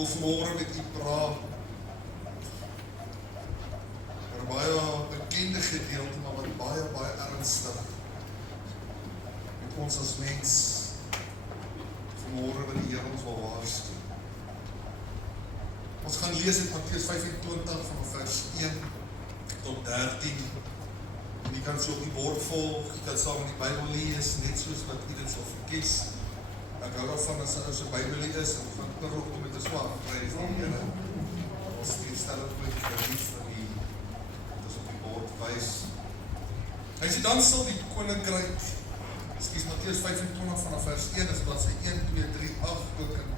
wil vanmôre met u praat oor baie bekende gedeelte, maar wat baie ernstig met ons as mens vanmôre wat die Here ons wil waarsku. Ons gaan lees in Matteus 25 van vers 1 tot 13. En jy kan so op die bord volg, jy kan saam met die Bybel lees, net soos wat jy dit sal verkies. Ek hou daarvan as ons 'n Bybelie is, en van terug om met 'n swak prys van die Here. Ons stel op met die gerief van die, wat ons op die bord wys. Hy sê, dan sal die koninkryk, Matteus 25 vanaf vers 1, is bladsy 1, 2, 3, 8, ook in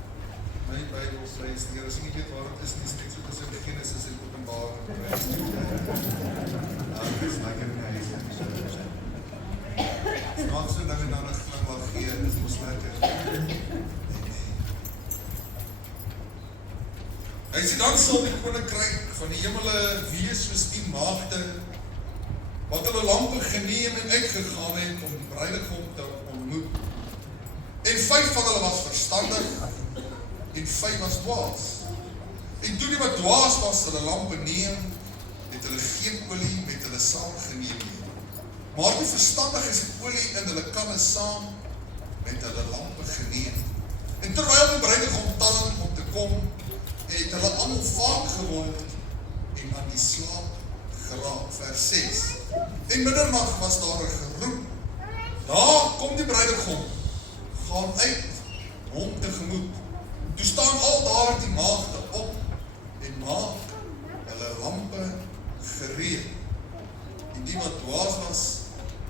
my Bybel lees die Here. As jy nie weet waar het is, nie net so tussen Genesis en Openbaring. Dis like in huis. Maak so dinge dan 'n glimlag gee, dis mos lekker. Hy sê, dan sal die koninkryk van die hemele wees soos die maagde wat hulle lampe geneem en uitgegaan het om die bruidegom te ontmoet. En 5 van hulle was verstandig en 5 was dwaas. En toe die wat dwaas was hulle lampe neem, het hulle geen olie met hulle saam geneem nie. Maar die verstandiges het olie in hulle kanne saam met hulle lampe geneem. En terwyl die bruidegom talm om te kom, het hulle almal vaak geword en aan die slaap geraak. Vers 6. En middernag was daar 'n geroep. Daar kom die bruidegom, gaan uit hom tegemoet. Toe staan al daar die maagde op en maak hulle lampe gereed. En die wat dwaas was,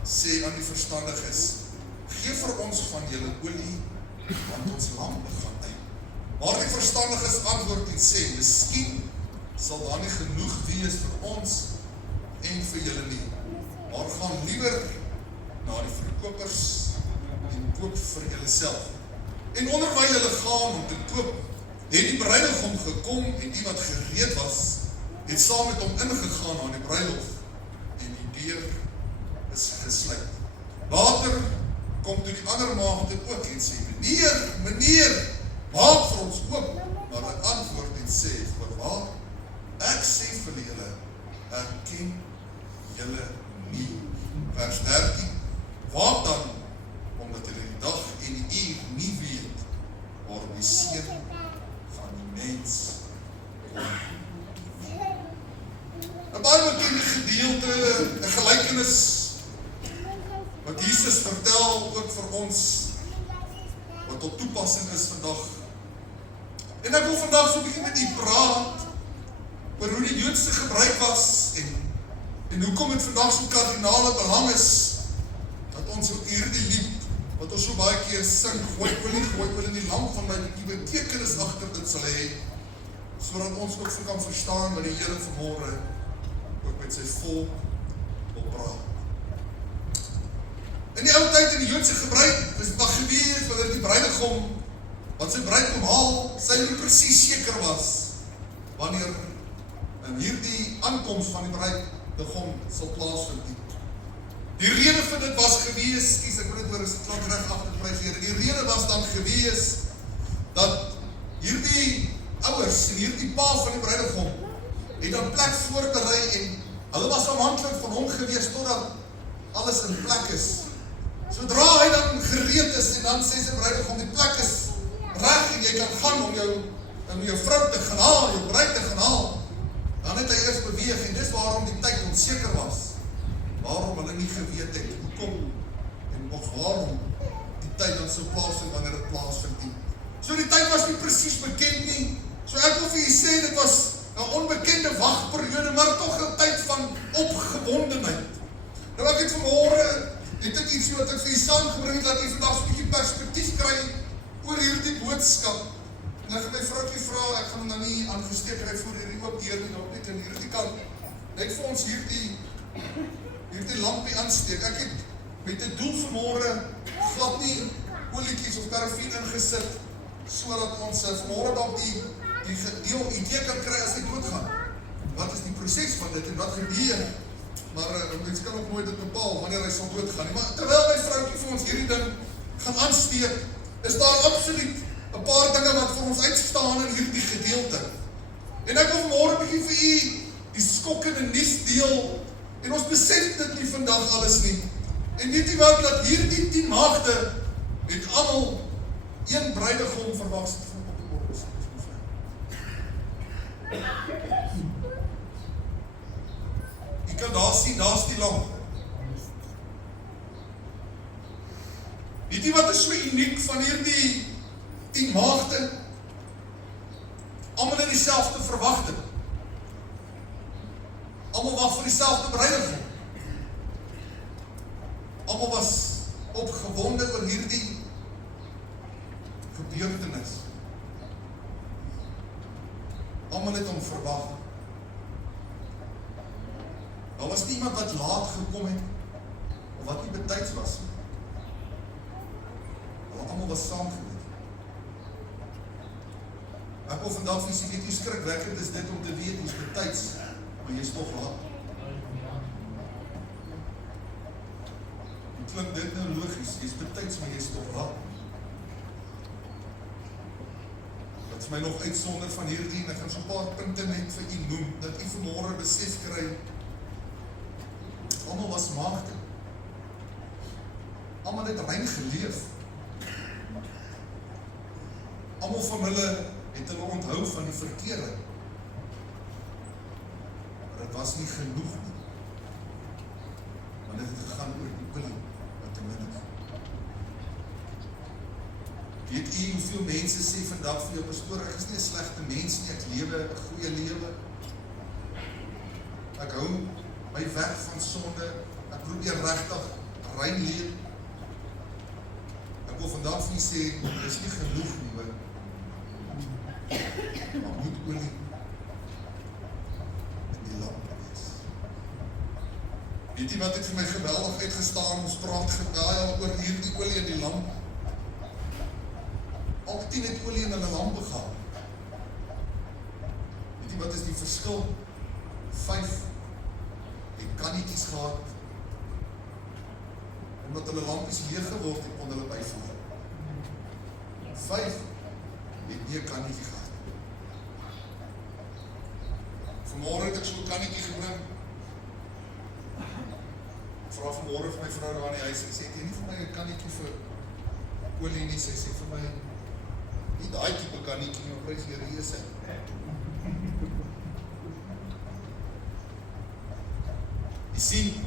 sê aan die verstandiges, gee vir ons van julle olie, want ons lampe gaan uit. Maar die verstandiges antwoord en sê, miskien sal daar nie genoeg wees vir ons en vir julle nie, maar gaan liewer na die verkopers en koop vir julle self. En onderwyl hulle gaan om te koop, het die bruidegom gekom en die wat gereed was, het saam met hom ingegaan aan die bruilof en die deur is gesluit. Later kom toe die ander maagde ook en sê, meneer, maak vir ons oop. Maar hy antwoord en sê, voorwaar, ek sê vir julle, erken julle nie. Vers 13, waak dan, omdat julle die dag en die uur nie weet, waar die seun van die mens kom. 'n baie bekende gedeelte, 'n gelykenis, wat Jesus vertel ook vir ons, wat tot toepassing is vandag. En ek wil vandag so 'n bietjie met u praat, oor hoe die Joodse gebruik was, en hoekom het vandag so kardinale belang is, dat ons op hierdie lied, wat ons so baie keer sing, gooi olie in die lamp van my, die betekenis agter dit sal hê, sodat ons ook so kan verstaan wat die Here vanmôre ook met sy volk wil praat. In die ou tyd in die Joodse gebruik, was dit maar gewees, wanneer die bruidegom, wat sy bruid kom haal, sy nie presies seker was, wanneer in hierdie aankoms van die bruidegom sal plaasvind. Die rede vir dit was gewees, ek wil dit oor as klok reg agterprys hier, die rede was dan gewees, dat hierdie ouers en hierdie pa van die bruidegom, het dan plek voorberei en hulle was afhanklik van hom gewees, totdat alles in plek is. Sodra hy dan gereed is, en dan sê sy bruidegom, die plek is reg, en jy kan gaan om jou vrou te gaan haal, jou bruid te gaan haal, dan het hy eers beweeg, en dis waarom die tyd onseker was, waarom hulle nie geweet het, hoekom, en of waarom die tyd dan so plaasvind, wanneer dit plaasvind nie. So die tyd was nie presies bekend nie, so ek wil vir jy sê, dit was 'n onbekende wagperiode, maar tog 'n tyd van opgewondenheid. Nou ek het vanmôre, het ek iets wat ek vir jy saamgebring het, dat jy vandag so 'n bietjie perspektief kry oor hierdie boodskap. En ek het my vroukie vra, ek gaan hom dan nie aangesteek en hy voer hierdie oop deur nie, net in hierdie kant, net vir ons hierdie lampie aansteek. Ek het met 'n doel vanmôre glad nie olietjies of parafien ingesit, sodat ons vanmôre dalk die idee kan kry as hy doodgaan. Wat is die proses van dit en wat gebeur? Maar mens kan ook nooit dit bepaal wanneer hy sal doodgaan nie. Maar terwyl my vroukie vir ons hierdie ding gaan aansteek, is daar absoluut 'n paar dinge wat vir ons uitstaan in hierdie gedeelte. gedeelte. En ek wil vanmôre 'n bietjie vir u die skokkende nuus deel, en ons besef dit nie vandag alles nie. En weet u wat, dat hierdie 10 maagde het almal een bruidegom verwag. Jy kan daar sien, daar's die lamp. Weet jy wat is so uniek van hierdie 10 maagde? Almal in dieselfde verwagting. Almal wag vir dieselfde bruidegom. Almal was opgewonde oor hierdie gebeurtenis. Almal het hom verwag. Daar was niemand wat laat gekom het, of wat nie betyds was nie. Hulle almal was saamgewees. Ek wil vandag vir jy weet hoe skrikwekkend is dit om te weet jy's betyds, maar jy's tog laat. Hoe klink dit nou logies? Jy's betyds, maar jy's tog laat. Wat is my nog uitsonder van hierdie, en ek gaan so 'n paar punte net vir u noem, dat u vanmôre besef kry, almal was maagde. Almal het rein geleef. Almal van hulle het hulle onthou van die verkeerde. Maar dit was nie genoeg nie. Want dit het gegaan oor die olie wat te min is. Weet u hoeveel mense sê vandag vir jou pastoor, ek is nie 'n slegte mens nie, ek lewe 'n goeie lewe. Ek hou my weg van sonde, ek probeer regtig rein leef. Ek wil vandag vir u sê, dit is nie genoeg nie, hoor. Maar moet olie in die lamp wees. Weet jy wat het vir my geweldig uitgestaan, ons praat gedaai oor hierdie olie in die lamp. Al 10 het olie in hulle lampe gehad. Weet jy wat is die verskil? 5 het kannetjies gehad, omdat hulle lampies leeg geword het, kon hulle byvoeg. 5 het nie 'n kannetjie gehad. Vanmôre het ek so 'n kannetjie gebring. Ek vra vanmôre vir my vrou daar in die huis, ek sê, het jy nie vir my 'n kannetjie vir olie nie? Sy sê vir my, nie daai tipe kannetjie nie, prys die reuse. Jy sien,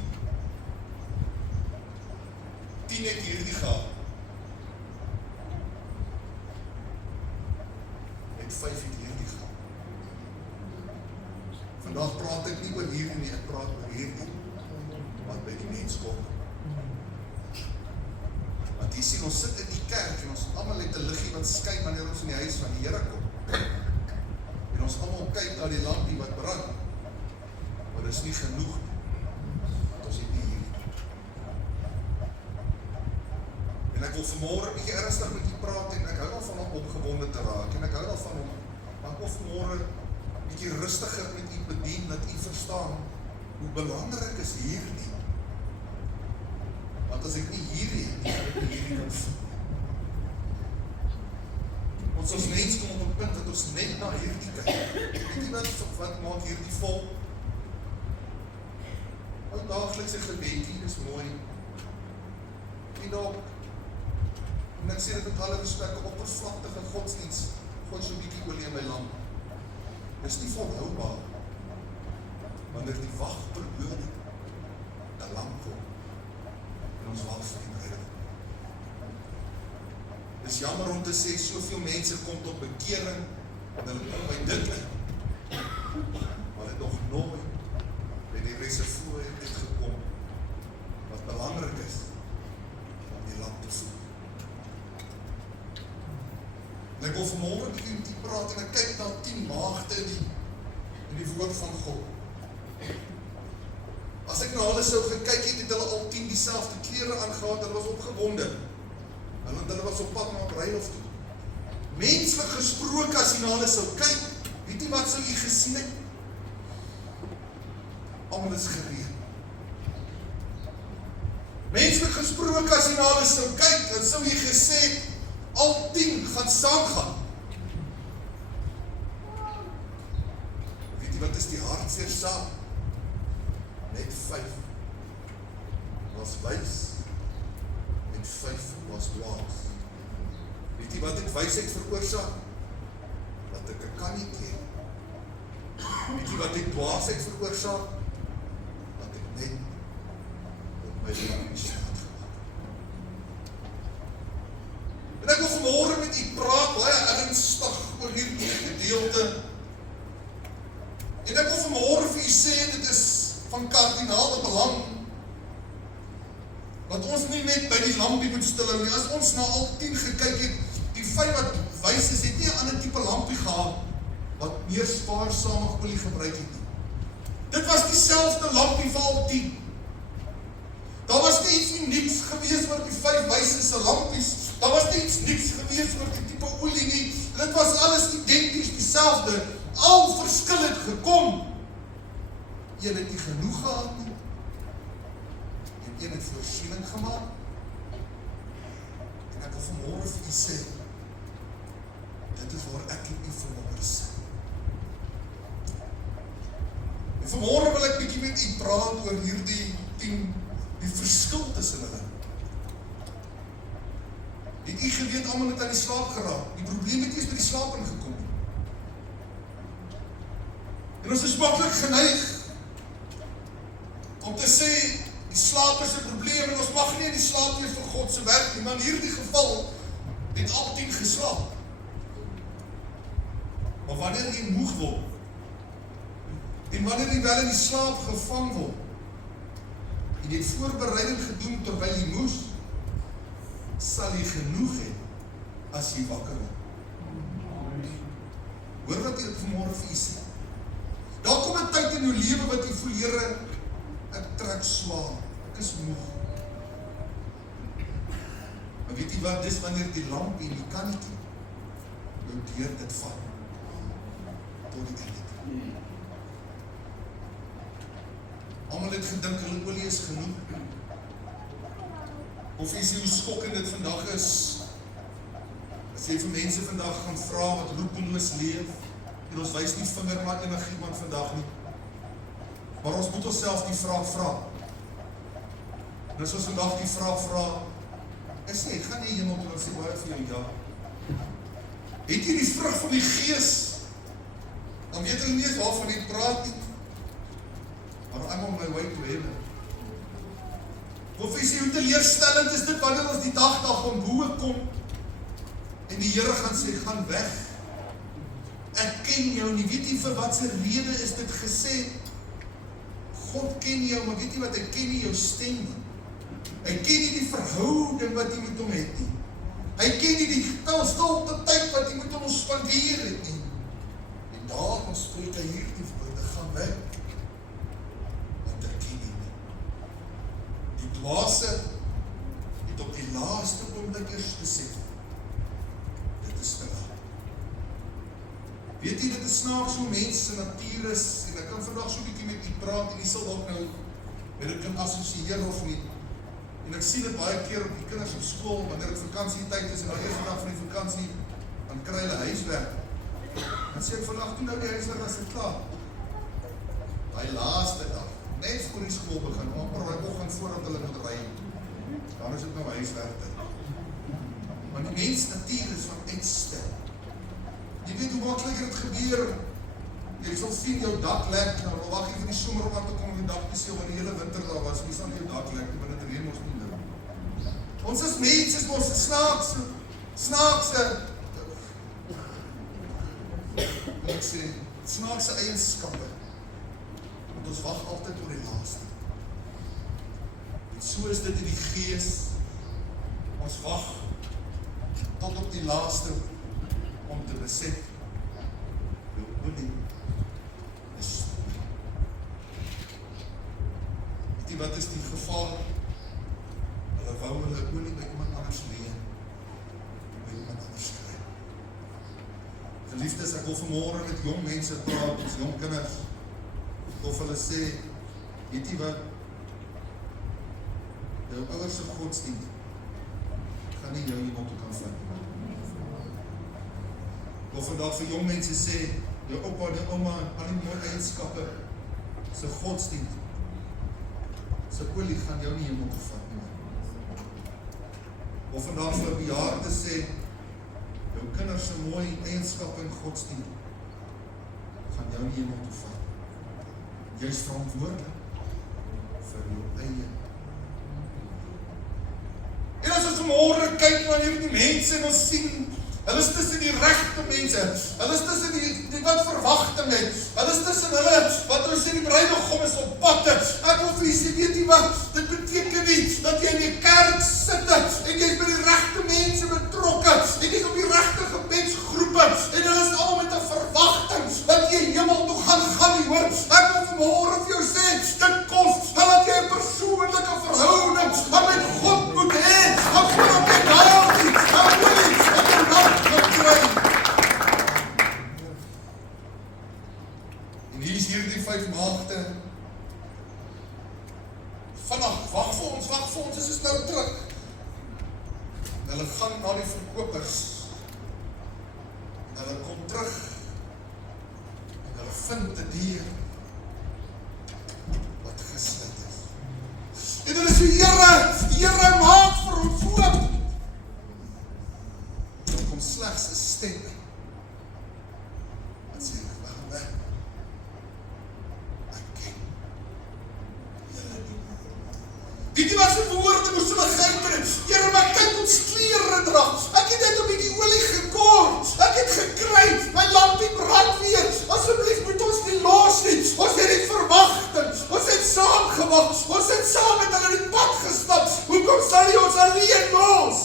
10 het hierdie gehad. En 5 het hierdie gehad. Vandag praat ek nie oor hierdie nie, ek praat oor hierdie, wat by die mens kom. Want jy sien, ons sit in die kerk, en ons almal het 'n liggie wat skyn wanneer ons in die huis van die Here kom. En ons almal kyk na die lampie wat brand, maar dit is nie genoeg nie. Ons het nie hierdie. En ek wil vanmôre 'n bietjie ernstig met u praat, en ek hou daarvan om opgewonde te raak, en ek hou daarvan om, maar ek wil vanmôre 'n bietjie rustiger met u bedien, dat u verstaan hoe belangrik is hierdie. Want as ek nie hierdie het, dan ek nie hierdie kan sien. Ons as mens kom op 'n punt dat ons net na hierdie kyk. Weet jy wat maak hierdie vol? Ou daaglikse gebedjie, dis mooi. En dalk, en ek sê dit met alle respek, 'n oppervlakkige godsdiens, gooi so 'n bietjie olie in my lamp. Dis nie volhoubaar. Wanneer die wagperiode 'n lamp kom, en ons wag vir die bruidegom. Dis jammer om te sê, soveel mense kom tot bekering, en hulle kom by dit in, maar het nog nooit by die reservoir uitgekom, wat belangrik is, om die lamp te voel. En ek wil vanmôre met u praat, en ek kyk na 10 maagde in die woord van God. As ek na hulle sou gekyk het hulle al 10 dieselfde klere aangehad, hulle was opgewonde. Hulle was op pad na 'n bruiloft toe. Menslik gesproke, as jy na hulle sou kyk, weet jy wat sou jy gesien het? Almal is gereed. Menslik gesproke, as jy na hulle sou kyk, dan sou jy gesê, al 10 gaan saamgaan. ongeveer saam. Net 5 was wys en 5 was dwaas. Weet jy wat het wysheid veroorsaak? Dat ek kan nie ken. Weet jy wat het dwaasheid veroorsaak? Dat ek net op my leven staat gemaak. En ek wil vanmorgen met u praat, baie ernstig oor hierdie gedeelte. En ek wil vanmorgen vir u sê, dit is van kardinale belang, dat ons nie net by die lampie moet stilhou nie. As ons na al 10 gekyk het, die 5 wat wys is, het nie 'n ander tipe lampie gehad, wat meer spaarsame olie gebruik het nie. Dit was dieselfde lampie vir al 10. Daar was nie iets niks gewees oor die 5 wyse se lampies, daar was nie iets niks gewees oor die tipe olie nie, dit was alles identies dieselfde, al verskil het gekom. Een het nie genoeg gehad nie, en een het voorsiening gemaakt, en ek wil vanmorgen vir u sê, dit is waar ek en u vanmorgen sê. En vanmorgen wil ek bietjie met u praat oor hierdie 10, die verskil tussen hulle. Het u geweet, almal het aan die slaap geraak, die probleem het is by die slaap ingekom. En ons is maklik geneig, om te sê, die slaap is 'n probleem en ons mag nie in die slaap wees vir God se werk nie, maar in hierdie geval het al 10 geslaap. Maar wanneer jy moeg word, en wanneer jy wel in die slaap gevang word, en jy het voorbereiding gedoen terwyl jy moes, sal jy genoeg hê as jy wakker word. Hoor wat ek vanmorgen vir jy sê. Daar kom 'n tyd in jou lewe wat jy voel, Here, ek trek swaar, ek is moeg. Maar weet jy wat, dis wanneer die lampie en die kannetjie jou deur dit vat, tot die einde. Almal het gedink, hulle olie is genoeg. Of jy sê hoe skokkend dit vandag is, as jy vir mense vandag gaan vra wat roekeloos leef, en ons wys nie vinger maar enigiemand vandag nie, maar ons moet onsself die vraag vra. En as ons vandag die vraag vra, ek sê, gaan jy hemel toe, dan sê baie vir jou ja. Het jy die vrug van die Gees, dan weet hulle nie eens waarvan jy praat nie, maar I'm on my way to heaven. Of jy sê, hoe teleurstellend is dit, wanneer ons die dag van boe kom, en die Here gaan sê, gaan weg. Ek ken jou nie, weet jy vir wat se rede is dit gesê? God ken jou, maar weet jy wat, hy ken nie jou stem nie. Hy ken nie die verhouding wat jy met hom het nie. Hy ken nie die stilte tyd wat jy met hom spandeer het nie. En daarom spreek hy hierdie woorde, gaan weg. Want ek ken nie. Die dwaase het op die laaste oomblik eers besef, dit is te laat. Weet jy, dit is snaaks hoe mense natuur is, en ek kan vandag so 'n bietjie met u praat, en jy sal ook nou met dit kan assosieer of nie. En ek sien dit baie keer op die kinders op skool, wanneer dit vakansietyd is, en die eerste dag van die vakansie, dan kry hulle huiswerk. Dan sê ek vandag, toe nou die huiswerk, as dit klaar. Die laaste dag, net voor die school begin, amper die oggend voordat hulle moet ry, dan is dit nou huiswerk. Want die mens natuur is van uitstel. Jy weet hoe makliker het gebeur, jy sal sien jou dak lek, nou wacht jy vir die somer om aan te kom om die dak te seel, want die hele winter daar was, nie sal jou dak lek, want het reën ons nie nou. Ons is mens, is ons snaakse, en ek sê, snaakse eienskappe, want ons wacht altyd oor die laaste. En so is dit in die Gees, ons wacht tot op die laaste, om te besef, jou olie is story. Weet jy wat is die gevaar? Hulle wou hulle olie by iemand anders leen, by iemand anders kry. Geliefdes, ek wil vanmorgen met jong mense praat, met jong kinders, of hulle sê, weet jy wat, jou ouerse godsdienst, gaan nie jou iemand toe kan vind. Of vandag vir jong mense sê, jou opa, die oma, al die mooie eigenskappe, se godsdienst, se olie gaan jou nie hemel toe vat nie. Of vandag vir bejaarde sê, jou kinders se mooi eienskap en godsdienst, gaan jou nie hemel toe vat. Jy is verantwoordelik vir jou eie. En as ons vanmôre kyk na hierdie mense en ons sien, hulle is tussen die regte mense, hulle is tussen die wat verwagting het, hulle is tussen hulle, wat ons sê die bruidegom is op pad, ek wil vir jy sê, weet jy wat, dit beteken nie, dat jy in die kerk sit, en jy is by die regte mense betrokke, en jy is op die regte gebedsgroepe, en hulle is al met 'n verwagting, dat jy hemel toe gaan nie hoor, ek wil vanmôre vir jou sê, dit kos, dat jy 'n persoonlike verhouding, wat met God moet hê, wat voordat jy daar nie, en hier is hierdie 5 maagde. Vandag, wag vir ons, is nou terug. En hulle gaan na die verkopers. En hulle kom terug. En hulle vind 'n deur wat gesluit is. En hulle sê, Here, maak vir ons oop. Kom slegs 'n stem. Wat sê ek, ek ken julle nie. Weet jy wat se woorde moes hulle gee? Here, maar kyk ons klere dra. Ek het net 'n bietjie olie gekort. Ek het gekry, my lampie brand weer. Asseblief moet ons nie los nie. Ons het die verwagting. Ons het saam gewag. Ons het saam met hulle die pad gestap. Hoekom sal jy ons alleen los?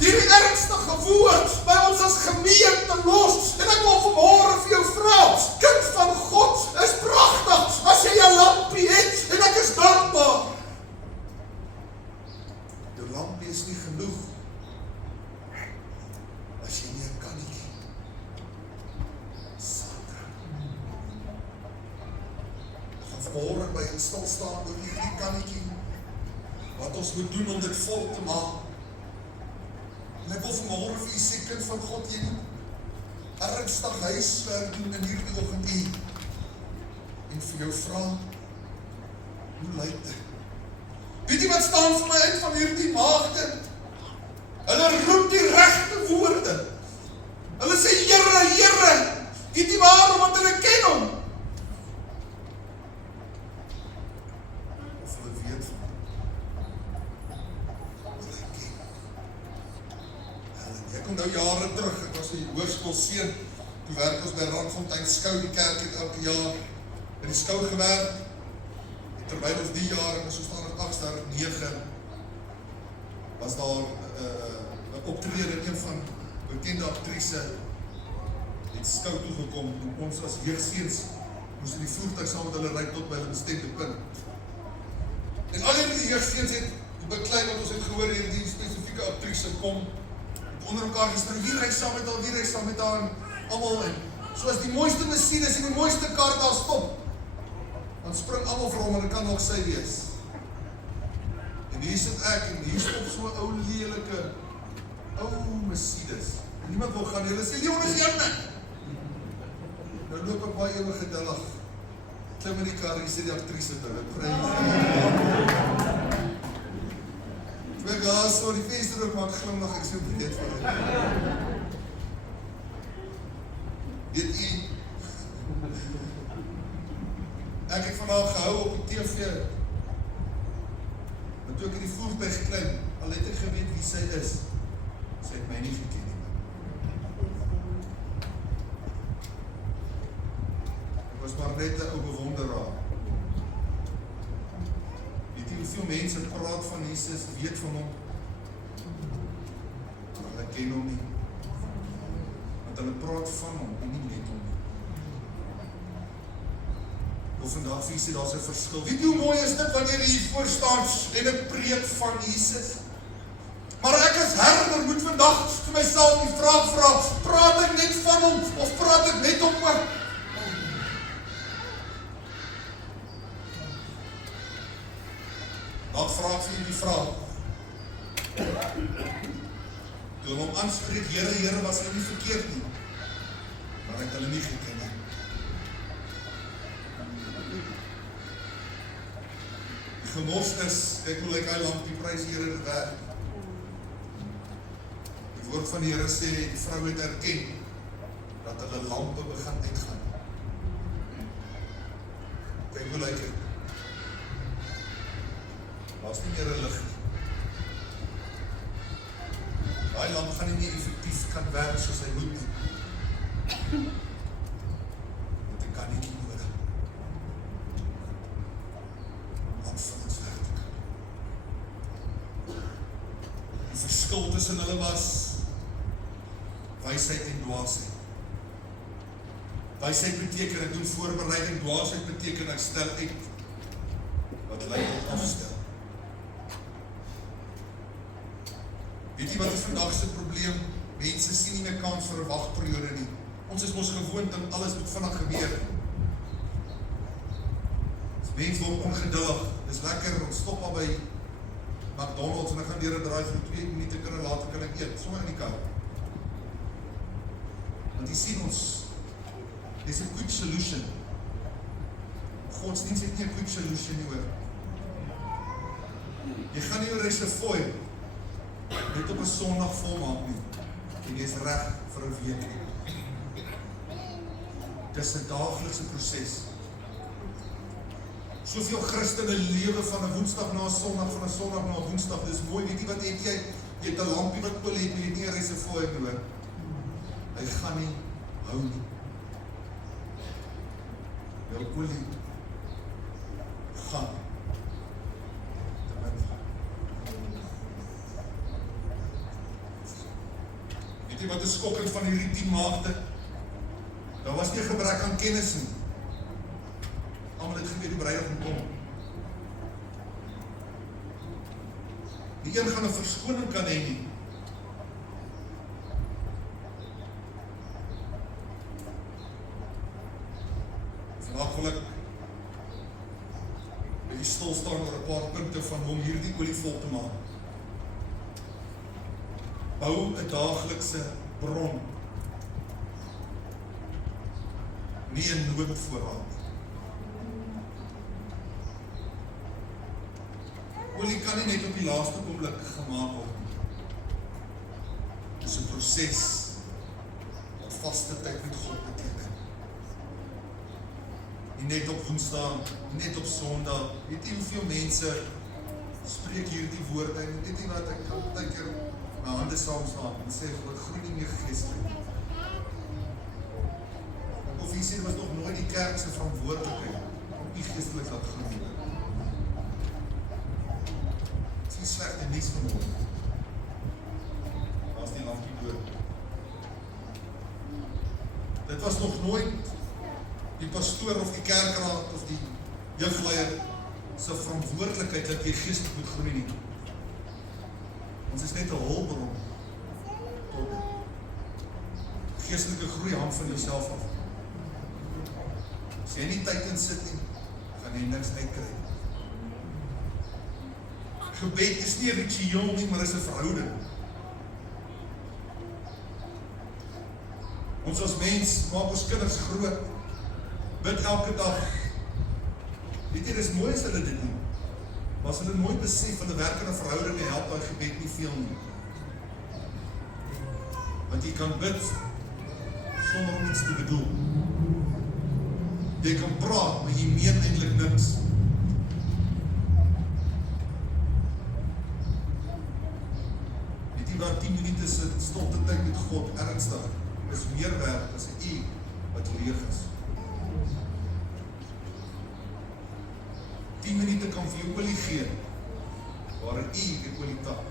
Hierdie ernstige woord by ons as gemeente los, en ek wil vanmôre vir jou vra, kind van God is pragtig, as jy 'n lampie het, en ek is dankbaar. Jou lampie is nie genoeg, as jy nie 'n kannetjie Sandra. Ek gaan vanmôre by ons stil staan oor hierdie kannetjie, wat ons moet doen om dit vol te maak. En ek wil vanmôre vir jy sê, kind van God, jy moet ernstig huiswerk doen in hierdie oggend hier. En vir jou vra, hoe lyk dit? Weet jy wat staan vir my uit van hierdie maagde? Hulle roep die regte woorde. Hulle sê, Here, weet jy waarom, want hulle ken hom. Of hulle weet van hom. Ek kom nou jare terug, ek was in die hoërskoolseun, toe werk ons by Randfontein Skou, die kerk het elke jaar in die skou gewerk, en terwyl ons die jaar, en so staan het 8-9, was daar 'n optrede, een van bekende aktrise, het skou toegekom, en ons as jeugseens, moes in die voertuig saam met hulle ry tot by hulle bestemde punt. En al die jeugseens het beklei, wat ons het gehoor, die spesifieke aktrise kom, onder elkaar gespreek, wie ry saam met haar, en almal, en soos die mooiste masjiene en die mooiste kar daar stop, dan spring almal vir hom, en dit kan ook sy wees. En hier sit ek, en hier stop so ou lelike, ou Mercedes, en niemand wil gaan, hulle sê, Leon is jyne. Nou loop ek baie eeuwig gedillig, klim in die kar, hier sê die aktrise te hulle, ek gaas, so die venster ook maak glimlach, ek so breed van het. Weet jy, ek het vandaag gehou op die TV, en toe ek in die voertuig geklim, al het ek geweet wie sy is, sy het my nie geken nie. Ek was maar net 'n ou bewonderaar. Weet jy hoeveel mense praat van Jesus, weet van hom, maar hulle ken hom nie. Want hulle praat van hom en nie met hom nie. Of vandag vir jy daar's 'n verskil. Weet jy hoe mooi is dit wanneer jy hier voor staan en ek preek van Jesus? Maar ek as herder moet vandag vir myself die vraag vra, praat ek net van hom of praat ek met hom ook? Wat vra ek vir julle die vraag? Toe hulle hom aanspreek, Here, Here, was hulle nie verkeerd nie. Maar hy het hulle nie geken nie. Die gelos is, kyk hoe lyk hy lamp, die prys Here dit werk. Die woord van die Here sê, die vrou het erken, dat hulle lampe begin uitgaan. Kyk hoe lyk dit. Daar is nie meer 'n lig nie. Daai lamp gaan nie meer effektief kan werk soos hy moet nie. Want hy kan nie nodig. Om van ons weg te kan. Die verskil tussen hulle was wysheid en dwaasheid. Wysheid beteken ek doen voorbereiding, dwaasheid beteken ek stel uit wat lyk op afstel. Weet jy wat is vandag se probleem? Mense sien nie meer kans vir 'n wagperiode nie. Ons is mos gewoond en alles moet vinnig gebeur. Mense word ongeduldig. Dis lekker, ons stop al by McDonald's en ek gaan deur 'n drive-thru 2 minute kan later kan ek eet, sommer in die kar. Want jy sien ons, dis 'n quick solution. Godsdienst het nie 'n quick solution nie hoor. Jy gaan nie 'n reservoir net op 'n Sondag volmaak nie. En jy is reg vir 'n week nie. Dis 'n daaglikse proses. Soveel Christene lewe van 'n Woensdag na 'n Sondag, van 'n Sondag na 'n Woensdag. Dis mooi, weet jy wat het jy? Jy het 'n lampie wat olie het, maar jy het nie 'n reservoir nie hoor. Hy gaan nie hou nie. Jou olie gaan te min. Weet jy wat is skokkend van hierdie 10 maagde? Daar was nie 'n gebrek aan kennis nie. Almal het geweet die bruidegom kom. Die een gaan 'n verskoning kan hê nie. Vandag wil ek by stil staan oor 'n paar punte van hoe om hierdie olie vol te maak. Bou 'n daaglikse bron. Nie 'n noodvoorraad. Olie kan nie net op die laaste oomblik gemaak word nie. Dis 'n proses wat vaste tyd met God beteken. Nie net op Woensdag, nie net op Sondag. Weet jy hoeveel mense spreek hierdie woorde en weet jy wat ek kan baie keer my hande saam staan en sê God groei nie meer geestelik. Of jy sê was nog nooit die kerk se verantwoordelikheid om nie geestelik laat groei nie. Die slegte nuus vanmôre. Daar's die lampie dood. Dit was nog nooit die pastoor of die kerkraad of die jeugleier se verantwoordelikheid dat jy geestelik moet groei nie. Ons is net 'n hulpbron tot geestelike groei hang van jouself af. As jy nie tyd in sit nie, gaan jy niks uitkry nie. Gebed is nie 'n ritueel nie, maar is 'n verhouding. Ons as mens maak ons kinders groot. Bid elke dag. Weet jy, dis mooi as hulle dit doen. Maar as hulle nooit besef hulle werk in 'n verhouding en help daai gebed nie veel nie. Want jy kan bid sonder om iets te bedoel. Jy kan praat, maar jy meen eintlik niks. Waar 10 minute se stilte tyd met God ernstig is meer werd as 'n uur wat leeg is. 10 minute kan vir jou olie gee, waar 'n uur die olie tap.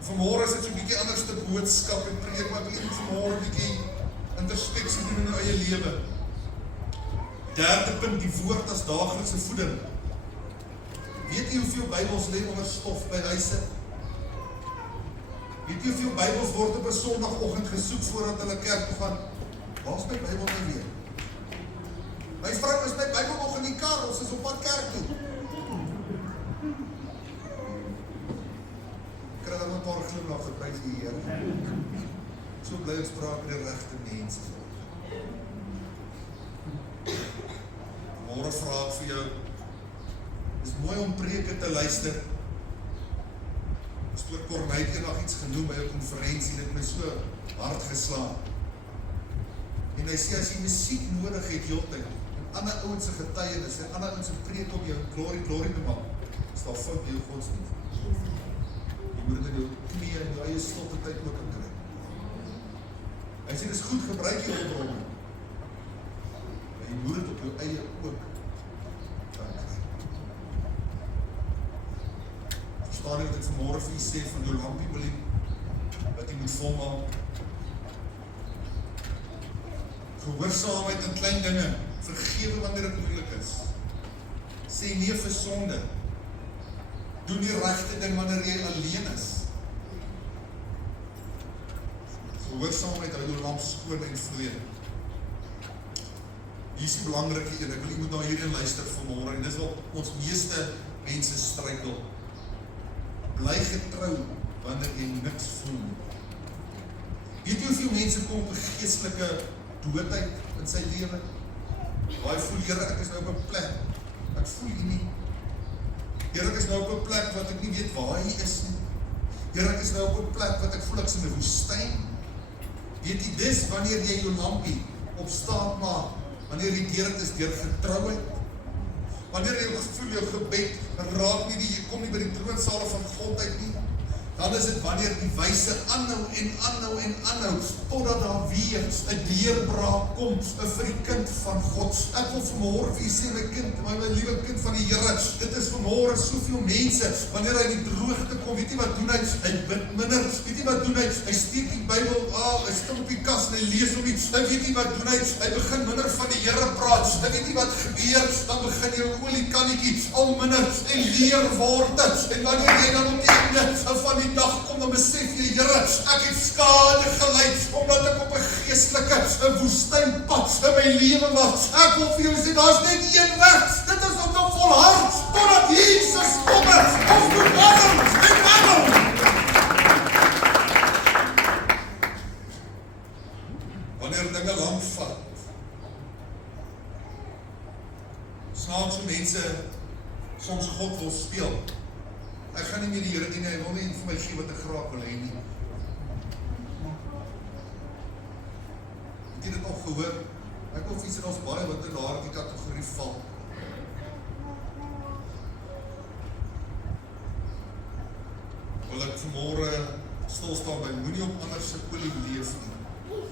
Vanmôre is dit so 'n bietjie anderste boodskap en preek, maar ek wil net vanmôre 'n bietjie introspeksie doen in jou eie lewe. Derde punt, die woord as daaglikse voeding. Weet jy hoeveel Bybels lê onder stof by huise? Weet jy hoeveel Bybels word op 'n Sondagoggend gesoek voordat hulle kerk toe gaan? Waar's my Bybel nou weer? My vrou is my Bybel nog in die kas. kar, ons is op pad kerk toe. Ek kry dan 'n paar glimlagte, prys die Here. So bly ons praat met die regte mense. Môre vra ek vir jou, is mooi om preke te luister. Pastoor Corneille het eendag iets genoem by 'n konferensie, dit het my so hard geslaan. En hy sê, as jy musiek nodig het heeltyd, en ander ouens se getuienis, en ander ouens se preek om jou glory te maak, is daar fout by jou godsdienst. Jy moet dit in jou knie en jou eie stilte tyd ook in kry. Hy sê, dis goed, gebruik jou hulpbronne, maar jy moet dit op jou eie ook kan kry. Verstaan jy wat ek vanmôre vir jy sê van jou lampie olie, wat jy moet volmaak? Gehoorsaamheid in klein dinge, vergewe wanneer dit moeilik is. Sê nee vir sonde. Doen die regte ding wanneer jy alleen is. Gehoorsaamheid hou jou lamp skoon en vloeiend. Hier is die belangrike een, ek wil jy moet na hierin luister vanmôre, en dis wat ons meeste mense struikel. Bly getrou wanneer jy niks voel. Weet jy hoeveel mense kom op 'n geestelike doodheid in sy lewe? Waar hy voel, Here, ek is nou op 'n plek, ek voel hier nie. Here, ek is nou op 'n plek wat ek nie weet waar hy is nie. Here, ek is nou op 'n plek wat ek voel ek is in 'n woestyn. Weet jy, dis wanneer jy jou lampie op staat maak, wanneer jy deur dit is deur getrouheid. Wanneer jy voel jou gebed raak nie, jy kom nie by die troonsale van God uit nie, dan is dit wanneer die wyse aanhou en aanhou en aanhou, totdat daar weer 'n deurbraak kom vir die kind van God. Ek wil vanmôre vir u sê, my kind, my liewe kind van die Here, dit is vanmôre soveel mense, wanneer hy in die droogte kom, weet jy wat doen hy? Hy bid minder, weet jy wat doen hy? Hy steek die Bybel af, hy stil op die kas en hy lees hom iets, en weet jy wat doen hy? Hy begin minder van die Here praat, en weet jy wat gebeur? Dan begin jou oliekannetjie al minder en leer word dit, en wanneer jy dan op die einde van die dag kom, dan besef jy, Here, ek het skade gelei, omdat ek op 'n geestelike woestynpad in my lewe was. Ek wil vir jou sê, daar's net een weg, dit is om te volhard, totdat Jesus kom, ons moet wandel, en wandel. Wanneer dinge lank vat, snaakse mense soms God wil speel. Ek gaan nie meer die Here dien, hy wil nie vir my gee wat ek graag wil hê nie. Het jy dit al gehoor? Ek wil vir ons baie wat in daardie kategorie val. Wil ek vanmôre stil staan by, moenie op ander se olie leef nie.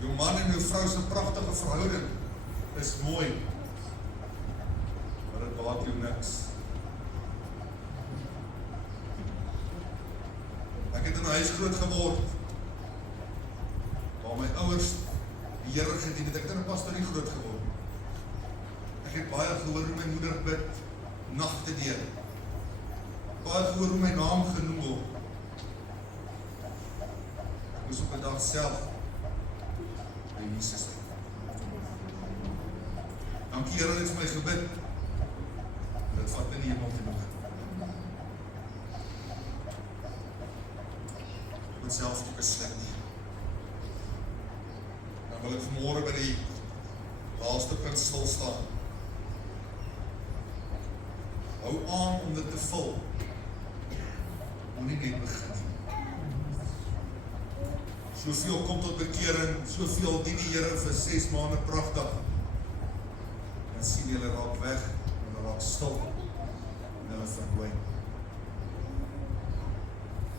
Jou man en jou vrou se pragtige verhouding is mooi, maar dit baat jou niks. Ek het in 'n huis groot geword, waar my ouers die Here gedien het. Ek het in 'n pastorie groot geword. Ek het baie gehoor hoe my moeder bid, nagte deur. Baie gehoor hoe my naam genoem word. Ek moes op 'n dag self by Jesus dink. Dankie Here, het vir my gebid. Dit vat my nie hemel te begin. Ek moet self nie besluit nie. Dan wil ek vanmôre by die laaste punt stil staan. Hou aan om dit te vul. Moenie net begin nie. Soveel kom tot bekering, soveel dien die Here vir 6 maande pragtig. Dan sien julle raak weg, en hulle raak stil, en hulle verdwyn.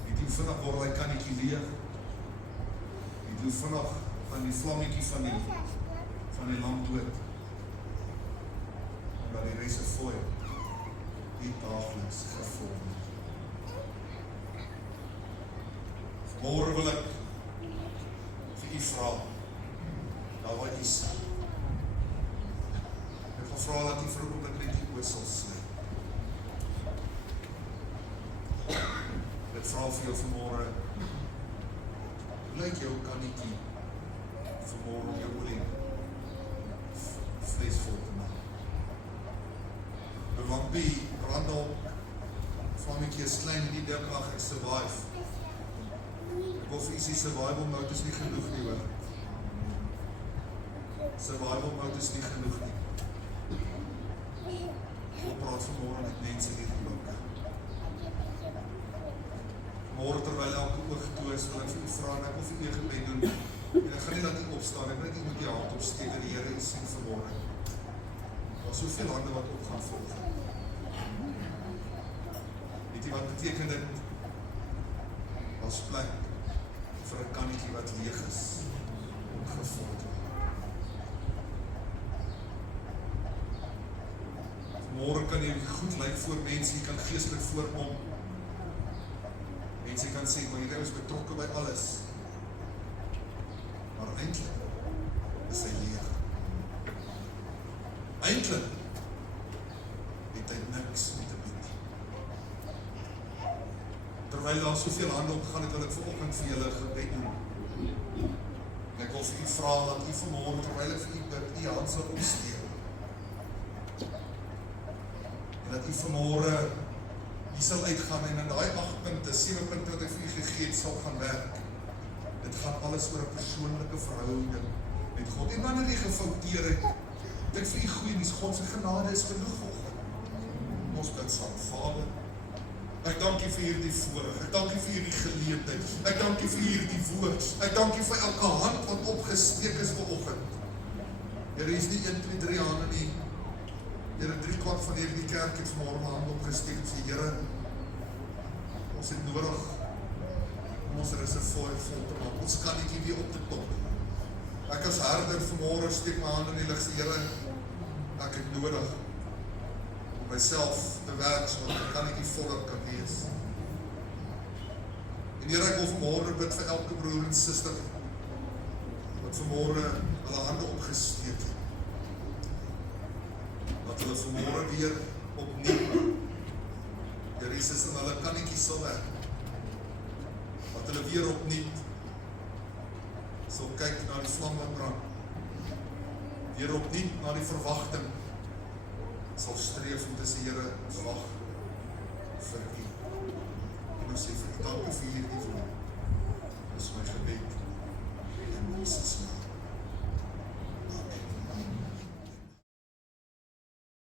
Weet jy hoe vinnig word hy kannetjie leeg? Weet jy hoe vinnig van die vlammetjie van die lamp dood? Omdat die reservoir nie daagliks gevul word. Vanmôre wil ek vir u vra, daar waar u sit. Ek wil vra dat u vir ook met net die oë sal sluit. Ek vra vir jou vanmôre, hoe lyk jou kannetjie vanmôre om jou olie lampie brand op, vlammetjie is klein en die dink, ag, ek survive. Ek wil vir iets die survival mode is nie genoeg nie, hoor. Survival mode is nie genoeg nie. Ek wil praat vanmorgen met mense hierdie ook. Vanmorgen terwyl elke oog toe is, wil ek vir u vra en ek wil vir u gebed doen. En ek gaan nie laat u opstaan, ek wil net u met die hand opsteek en die Here u sien vanmorgen. Daar is soveel hande wat op gaan volg. Weet jy wat beteken dit? Daar is plek vir 'n kannetjie wat leeg is, om gevul te word. Vanmorgen kan jy goed lyk voor mense, jy kan geestelik voorkom. Mense kan sê, maar hierdie is betrokke by alles. Maar eintlik is hy leeg. Eintlik het hy niks om te bied. Terwyl daar soveel hande opgaan het, wil ek vanoggend vir julle gebed doen. En ek wil vir u vra dat u vanmorgen, terwyl ek vir u bid, u hand sal opsteek. En dat u vanmorgen hier sal uitgaan en in die 8 punte, 7 punte wat ek vir u gegee het, sal gaan werk. Dit gaan alles oor 'n persoonlike verhouding met God. En wanneer jy gefouteer het, ek vir u goeie nuus, God se genade is genoeg vanoggend. Ons bid saam, Vader. Ek dank u vir hierdie voorreg. Ek dank u vir hierdie geleentheid. Ek dank u vir hierdie woord. Ek dank u vir elke hand wat opgesteek is vanoggend. Here, is nie 1, 2, 3 hande nie. Here, 3/4 van hierdie kerk het vanmorgen hand opgesteek en sê, Here, ons het nodig om ons reservoir vol te maak. Ons kan nie weer op te top. Ek as herder vanmorgen steek my hand in die lig, sê, Here, ek het nodig om myself te werk, sodat ek kan nie voller kan wees. En Here, ek wil vanmorgen bid vir elke broer en suster wat vanmorgen hulle hande opgesteek het. Dat hulle vanmorgen weer opnieuw Here Jesus en hulle kannetjies sal werk. Dat hulle weer opnieuw sal kyk na die vlam wat brand. Weer opnieuw na die verwagting sal streef om te sê, Here, ons wag vir u. En ons sê vir u, dankie vir hierdie woord. Dis my gebed in Jesus naam.